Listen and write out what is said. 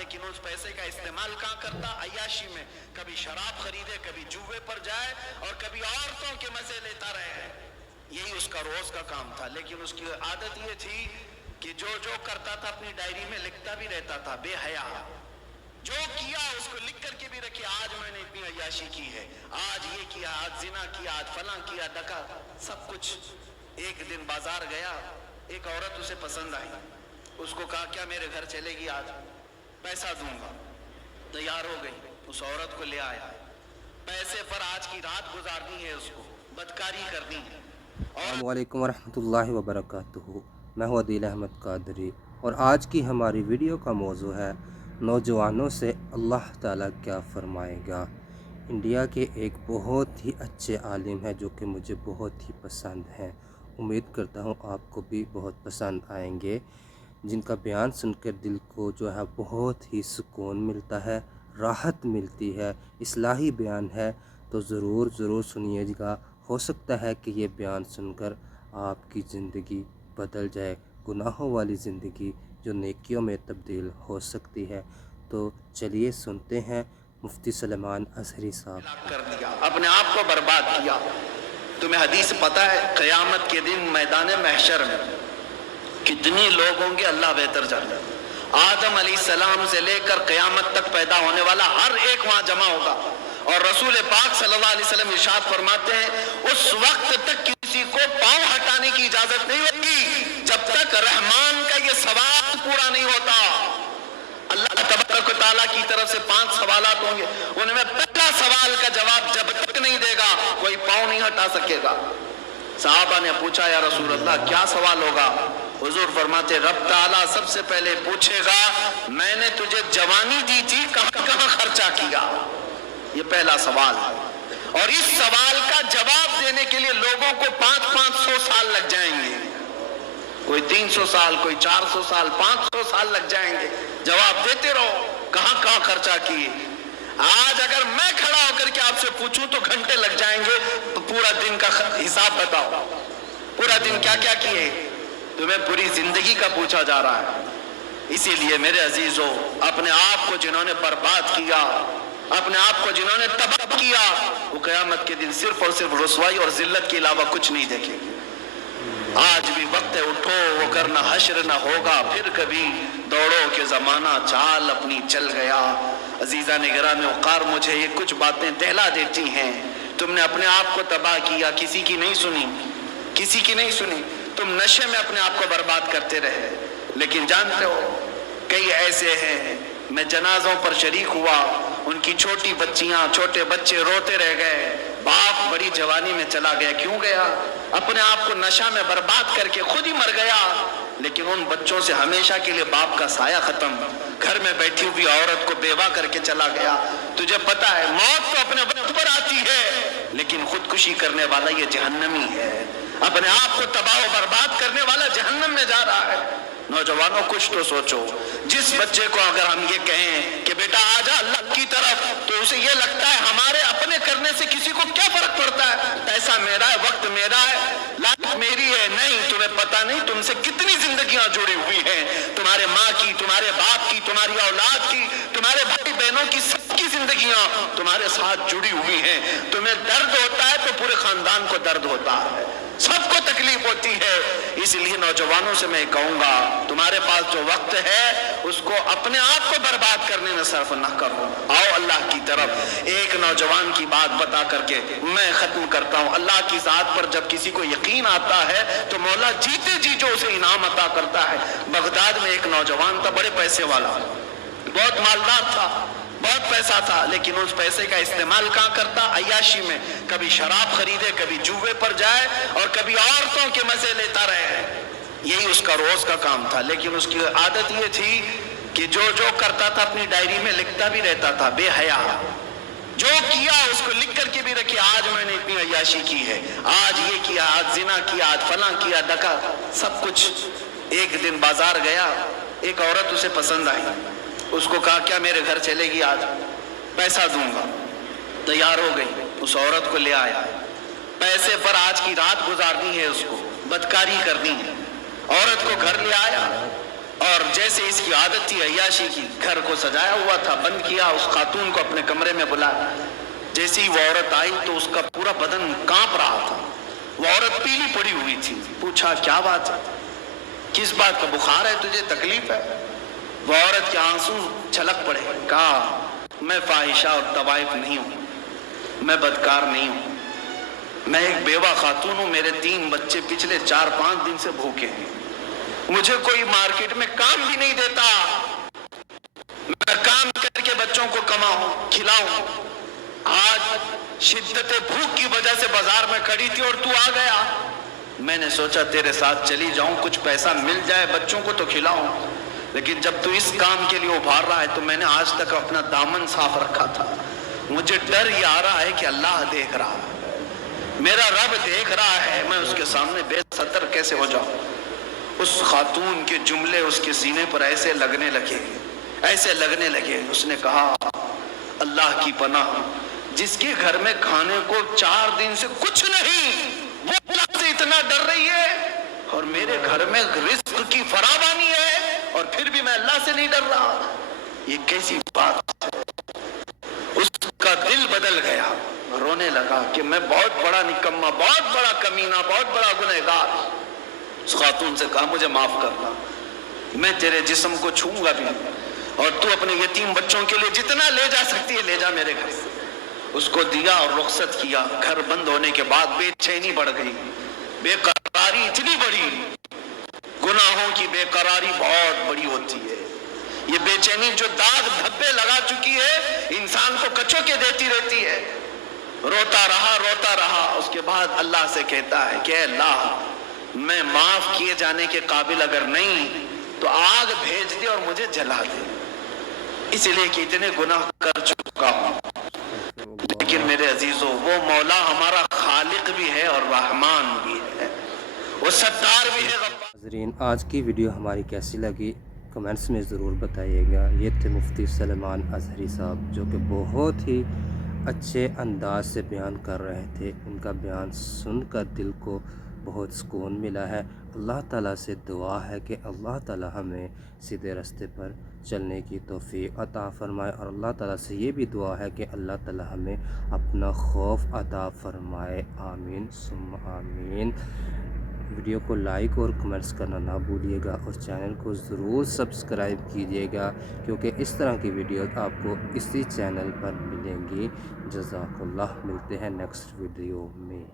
लेकिन उस पैसे का इस्तेमाल कहाँ करता? अय्याशी में। कभी शराब खरीदे, कभी जुए पर जाए और कभी औरतों के मजे लेता रहे। यही उसका रोज का काम था। लेकिन उसकी आदत ये थी कि जो जो करता था अपनी डायरी में लिखता भी रहता था। बेहया जो किया उसको लिख करके भी रखी, आज मैंने इतनी अय्याशी की है, आज ये किया, आज जिना किया, आज फलां किया, डका, सब कुछ। एक दिन बाजार गया, एक औरत उसे पसंद आई। उसको कहा क्या मेरे घर चलेगी आज, पैसा दूंगा। तैयार हो गई, उस औरत को ले आया। पैसे पर आज की रात गुजारनी है, उसको बदकारी करनी है। अस्सलाम वालेकुम वरहमतुल्लाहि वबरकातुहू। मैं हूं अदील अहमद कादरी और आज की हमारी वीडियो का मौजू है नौजवानों से अल्लाह ताला क्या फरमाएगा। इंडिया के एक बहुत ही अच्छे आलिम हैं जो कि मुझे बहुत ही पसंद हैं। उम्मीद करता हूं आपको भी बहुत पसंद आएंगे, जिनका बयान सुनकर दिल को जो है बहुत ही सुकून मिलता है, राहत मिलती है। इस्लाही बयान है तो ज़रूर सुनिएगा। हो सकता है कि ये बयान सुनकर आपकी ज़िंदगी बदल जाए, गुनाहों वाली ज़िंदगी जो नेकियों में तब्दील हो सकती है। तो चलिए सुनते हैं मुफ्ती सलेमान अज़हरी साहब। कर दिया, अपने आप को बर्बाद किया। तुम्हें हदीस पता है, क़यामत के दिन मैदान महशर में कितने लोग होंगे अल्लाह बेहतर जाने। आदम अलैहिस्सलाम से लेकर क़यामत तक पैदा होने वाला हर एक वहां जमा होगा। और रसूल पाक सल्लल्लाहु अलैहि वसल्लम इरशाद फरमाते हैं उस वक्त तक किसी को पांव हटाने की इजाजत नहीं होगी जब तक रहमान का ये सवाल पूरा नहीं होता। अल्लाह तबारक व तआला की तरफ से 5 सवालात होंगे, उनमें पहला सवाल का जवाब जब तक नहीं देगा कोई पांव नहीं हटा सकेगा। साहबा ने पूछा या रसूल अल्लाह क्या सवाल होगा? हुजूर फरमाते रब ताला सबसे पहले पूछेगा मैंने तुझे जवानी दी थी, कहां कहां खर्चा किया? ये पहला सवाल। और इस सवाल का जवाब देने के लिए लोगों को 500 साल लग जाएंगे, कोई 300 साल, कोई 400 साल, 500 साल लग जाएंगे। जवाब देते रहो कहां कहां खर्चा किए। आज अगर मैं खड़ा होकर के आपसे पूछूं तो घंटे लग जाएंगे, तो पूरा दिन का हिसाब बताओ, पूरा दिन क्या क्या किए। तुम्हें पूरी जिंदगी का पूछा जा रहा है। इसीलिए मेरे अजीजों, अपने आप को जिन्होंने बर्बाद किया, अपने आप को जिन्होंने तबाह किया, वो क़यामत के दिन सिर्फ और सिर्फ रुसवाई और जिल्लत के अलावा कुछ नहीं देखेंगे। आज भी वक्त है, उठो, वो करना हश्र न होगा फिर कभी, दौड़ो के ज़माना चाल अपनी चल गया। अजीज़ा निगरान वक़ार, मुझे ये कुछ बातें दहला देती हैं। तुमने अपने आप को तबाह किया, किसी की नहीं सुनी, किसी की नहीं सुनी। तुम नशे में अपने आप को बर्बाद करते रहे। लेकिन जानते हो कई ऐसे हैं, मैं जनाजों पर शरीक हुआ, उनकी छोटी बच्चियां, छोटे बच्चे रोते रह गए, बाप बड़ी जवानी में चला गया। क्यों गया? अपने आप को नशा में बर्बाद करके खुद ही मर गया। लेकिन उन बच्चों से हमेशा के लिए बाप का साया खत्म। घर में बैठी हुई औरत को बेवा करके चला गया। तुझे पता है मौत तो अपने वक्त पर आती है, लेकिन खुदकुशी करने वाला ये जहन्नमी है। अपने आप को तबाह बर्बाद करने वाला जहन्नम में जा रहा है। नौजवानों कुछ तो सोचो। जिस बच्चे को अगर हम ये कहें कि बेटा आजा अल्लाह की तरफ, तो उसे ये लगता है हमारे अपने करने से किसी को क्या फर्क पड़ता है, पैसा मेरा है, वक्त मेरा है, लाइफ मेरी है। नहीं, तुम्हें पता नहीं तुमसे कितनी जिंदगियां जुड़ी हुई हैं, तुम्हारे माँ की, तुम्हारे बाप की, तुम्हारी औलाद की, तुम्हारे भाई बहनों की, सबकी जिंदगियां तुम्हारे साथ जुड़ी हुई हैं। तुम्हें दर्द होता है तो पूरे खानदान को दर्द होता है, सबको तकलीफ होती है। इसलिए नौजवानों से मैं कहूंगा तुम्हारे पास जो वक्त है उसको अपने आप को बर्बाद करने में सर्फ न करो। आओ अल्लाह की तरफ। एक नौजवान की बात बता करके मैं खत्म करता हूँ। अल्लाह की जात पर जब किसी को यकीन आता है तो मौला जीते जी जो उसे इनाम अता करता है। बगदाद में एक नौजवान था, बड़े पैसे वाला, बहुत मालदार था, बहुत पैसा था, लेकिन उस पैसे का इस्तेमाल कहाँ करता? अय्याशी में। कभी शराब खरीदे, कभी जुए पर जाए और कभी औरतों के मजे लेता रहे। यही उसका रोज का काम था। लेकिन उसकी आदत ये थी कि जो जो करता था अपनी डायरी में लिखता भी रहता था। बेहया जो किया उसको लिख करके भी रखी, आज मैंने इतनी अय्याशी की है, आज ये किया, आज जिना किया, आज फलां किया, डका, सब कुछ। एक दिन बाजार गया, एक औरत उसे पसंद आई। उसको कहा क्या मेरे घर चलेगी आज, पैसा दूंगा। तैयार हो गई, उस औरत को ले आया। पैसे पर आज की रात गुजारनी है, उसको बदकारी करनी है। औरत को घर ले आया, اور جیسے اس کی عادت تھی عیاشی کی، گھر کو سجایا ہوا تھا، بند کیا، اس خاتون کو اپنے کمرے میں بلایا۔ جیسے ہی وہ عورت آئی تو اس کا پورا بدن کانپ رہا تھا، وہ عورت پیلی پڑی ہوئی تھی۔ پوچھا کیا بات ہے، کس بات کا بخار ہے تجھے، تکلیف ہے؟ وہ عورت کے آنسو چھلک پڑے۔ کہا میں فاحشہ اور طوائف نہیں ہوں، میں بدکار نہیں ہوں، میں ایک بیوہ خاتون ہوں، میرے 3 بچے پچھلے 4-5 دن سے بھوکے ہیں، مجھے کوئی مارکیٹ میں کام بھی نہیں دیتا، میں کام کر کے بچوں کو کماؤں کھلاؤں، آج شدت بھوک کی وجہ سے بازار میں کھڑی تھی اور تو آ گیا، میں نے سوچا تیرے ساتھ چلی جاؤں، کچھ پیسہ مل جائے، بچوں کو تو کھلاؤں، لیکن جب تو اس کام کے لیے ابھار رہا ہے تو میں نے آج تک اپنا دامن صاف رکھا تھا، مجھے ڈر یہ آ رہا ہے کہ اللہ دیکھ رہا ہے، میرا رب دیکھ رہا ہے، میں اس کے سامنے بے ستر کیسے ہو جاؤں۔ اس خاتون کے جملے اس کے سینے پر ایسے لگنے لگے، ایسے لگنے لگے۔ اس نے کہا اللہ کی پناہ، جس کے گھر میں کھانے کو 4 دن سے کچھ نہیں، وہ اللہ سے اتنا ڈر رہی ہے، اور میرے گھر میں رزق کی فراوانی ہے اور پھر بھی میں اللہ سے نہیں ڈر رہا، یہ کیسی بات ہے؟ اس کا دل بدل گیا، رونے لگا کہ میں بہت بڑا نکما، بہت بڑا کمینہ، بہت بڑا گنہگار۔ اس خاتون سے کہا مجھے معاف کرنا، میں تیرے جسم کو چھوں گا بھی، اور تو اپنے یتیم بچوں کے لیے جتنا لے جا سکتی ہے لے جا میرے گھر سے۔ اس کو دیا اور رخصت کیا۔ گھر بند ہونے کے بعد بے چینی بڑھ گئی، بے قراری اتنی بڑی، گناہوں کی بے قراری بہت بڑی ہوتی ہے، یہ بے چینی جو داغ دھبے لگا چکی ہے انسان کو کچوکے دیتی رہتی ہے۔ روتا رہا، اس کے بعد اللہ سے کہتا ہے کہ اے اللہ، میں معاف کیے جانے کے قابل اگر نہیں تو آگ بھیج دے اور مجھے جلا دے، اس لیے کہ اتنے گناہ کر چکا ہوں۔ لیکن میرے عزیزوں، وہ مولا ہمارا خالق بھی ہے اور رحمان بھی ہے، وہ ستار بھی ہے، غفار۔ ناظرین، آج کی ویڈیو ہماری کیسی لگی کمنٹس میں ضرور بتائیے گا۔ یہ تھے مفتی سلیمان اظہری صاحب، جو کہ بہت ہی اچھے انداز سے بیان کر رہے تھے، ان کا بیان سن کر دل کو بہت سکون ملا ہے۔ اللہ تعالیٰ سے دعا ہے کہ اللہ تعالیٰ ہمیں سیدھے راستے پر چلنے کی توفیق عطا فرمائے، اور اللہ تعالیٰ سے یہ بھی دعا ہے کہ اللہ تعالیٰ ہمیں اپنا خوف عطا فرمائے، آمین ثم آمین۔ ویڈیو کو لائک اور کمنٹس کرنا نہ بھولیے گا، اور چینل کو ضرور سبسکرائب کیجیے گا، کیونکہ اس طرح کی ویڈیوز آپ کو اسی چینل پر ملیں گی۔ جزاک اللہ، ملتے ہیں نیکسٹ ویڈیو میں۔